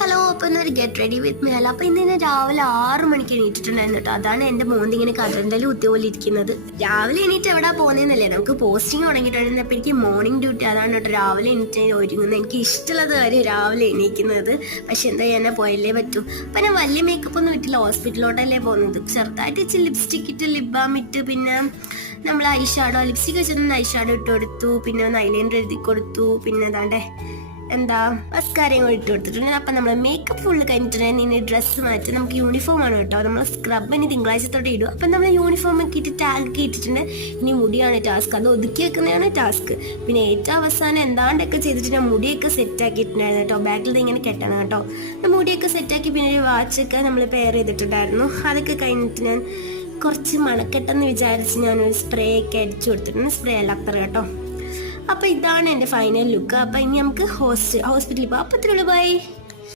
Hello, അപ്പോൾ ഇന്നൊരു get ready with me അല്ല. അപ്പോൾ ഇന്ന് രാവിലെ 6 മണിക്ക് എണീറ്റിട്ടുണ്ടായിരുന്നു കേട്ടോ. അതാണ് എൻ്റെ മോന്തി ഇങ്ങനെ കടന്തൽ കുത്തിയ പോലെ ഇരിക്കുന്നത്. രാവിലെ എണീറ്റ് എവിടെ പോകുന്നതെന്നല്ലേ, നമുക്ക് പോസ്റ്റിംഗ് തുടങ്ങിയിട്ടുണ്ടായിരുന്നു. അപ്പോൾ എനിക്ക് മോർണിംഗ് ഡ്യൂട്ടി അതാണ് കേട്ടോ. രാവിലെ എണീറ്റ് ഒരുങ്ങുന്നത് എനിക്ക് ഇഷ്ടമുള്ളത് കാര്യം രാവിലെ എണീക്കുന്നത്. പക്ഷെ എന്താ ഞാൻ പോയല്ലേ പറ്റൂ. അപ്പം ഞാൻ വലിയ മേക്കപ്പ് ഒന്നും ഇട്ടില്ല, ഹോസ്പിറ്റലിലോട്ടല്ലേ പോകുന്നത്. ചെറുതായിട്ട് ഇച്ചിരി ലിപ്സ്റ്റിക് ഇട്ട്, ലിപ് ബാം ഇട്ട്, പിന്നെ നമ്മൾ ഐഷാഡോ ലിപ്സ്റ്റിക് വെച്ചിട്ട് ഐഷാഡോ ഇട്ട് കൊടുത്തു, പിന്നെ ഒന്ന് ഐലൈനർ എഴുതി കൊടുത്തു, പിന്നെ എന്താണ്ടേ മസ്കാരയും ഇട്ട് കൊടുത്തിട്ടുണ്ട്. അപ്പം നമ്മൾ മേക്കപ്പ് ഫുള്ള് കഴിഞ്ഞിട്ടുണ്ടെങ്കിൽ ഇനി ഡ്രസ്സ് മാറ്റി നമുക്ക് യൂണിഫോം ആണ് കേട്ടോ. നമ്മൾ സ്ക്രബ് ഇനി തിങ്കളാഴ്ച തൊട്ട് ഇടും. അപ്പം നമ്മൾ യൂണിഫോം ഒക്കെ ഇട്ട് ടാഗ് ഒക്കെ ഇട്ടിട്ടുണ്ട്. ഇനി മുടിയാണ് ടാസ്ക്, അത് ഒതുക്കി വെക്കുന്നതാണ് ടാസ്ക്. പിന്നെ ഏറ്റവും അവസാനം എന്താണ്ടൊക്കെ ചെയ്തിട്ട് ഞാൻ മുടിയൊക്കെ സെറ്റ് ആക്കിയിട്ടുണ്ടായിരുന്നു കേട്ടോ. ബാക്കിൽ ഇങ്ങനെ കെട്ടണം കേട്ടോ. മുടിയൊക്കെ സെറ്റാക്കി പിന്നെ ഒരു വാച്ചൊക്കെ നമ്മൾ പെയർ ചെയ്തിട്ടുണ്ടായിരുന്നു. അതൊക്കെ കഴിഞ്ഞിട്ട് ഞാൻ കുറച്ച് മണക്കെട്ടെന്ന് വിചാരിച്ച് ഞാനൊരു സ്പ്രേ ഒക്കെ അടിച്ചു കൊടുത്തിട്ടുണ്ട്. സ്പ്രേ അല്ല അത്ര കേട്ടോ. അപ്പോൾ ഇതാണ് എൻ്റെ ഫൈനൽ ലുക്ക്. അപ്പോൾ ഇനി നമുക്ക് ഹോസ്പിറ്റലിൽ പോകാം. അപ്പോൾ ഇത്രയുള്ളൂ, ബൈ.